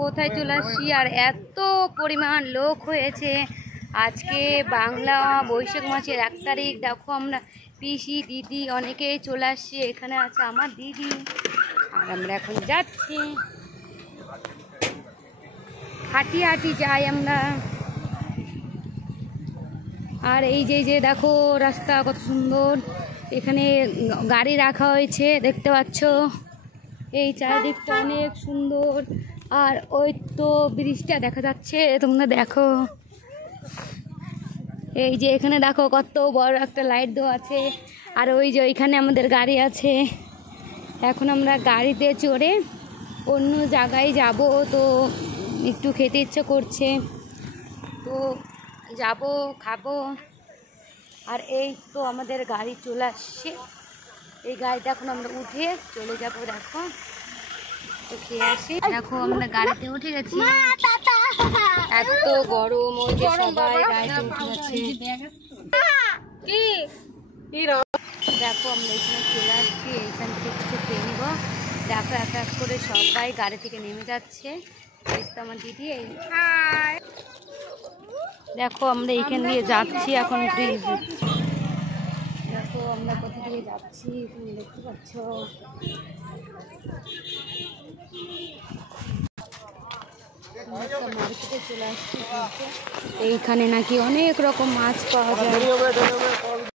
কোথায় চলে আসছি আর এত পরিমাণ লোক হয়েছে আজকে বাংলা বৈশাখ মাসের 1 তারিখ। দেখো আমরা পিসি দিদি অনেকেই চলে আসছে, এখানে আছে আমার দিদি আর আমরা এখন যাচ্ছি, হাঁটি হাঁটি যাই আমরা। আর এই যে দেখো রাস্তা কত সুন্দর, এখানে গাড়ি রাখা হয়েছে দেখতে পাচ্ছ, এই চারিদিকটা অনেক সুন্দর। আর ওই তো ব্রিজটা দেখা যাচ্ছে, তোমরা দেখো, এই যে এখানে দেখো কত বড় একটা লাইট দেওয়া আছে। আর ওই যে ওইখানে আমাদের গাড়ি আছে, এখন আমরা গাড়িতে চড়ে অন্য জায়গায় যাব, তো একটু খেতে ইচ্ছে করছে তো যাব, খাবো। আর এই তো আমাদের গাড়ি চলে আসছে, এই গাড়িটা এখন আমরা উঠে চলে যাবো। দেখো তো খেয়ে আসি। দেখো আমরা গাড়িতে উঠে গেছি, এত গরম, ওই যে সবাই গাড়িতে উঠে যাচ্ছে। দেখো আমরা এখানে চলে আসছি, এইখান থেকে কিছু খেয়ে নিব। দেখো এক এক করে সবাই গাড়ি থেকে নেমে যাচ্ছে, আমার দিদি। এই দেখো আমরা এইখান দিয়ে যাচ্ছি এখন ব্রিজ। দেখো আমরা কোথা দিয়ে যাচ্ছি তুমি দেখতে পাচ্ছ। মার্কেটে চলে আসছি, এইখানে নাকি অনেক রকম মাছ পাওয়া যায়।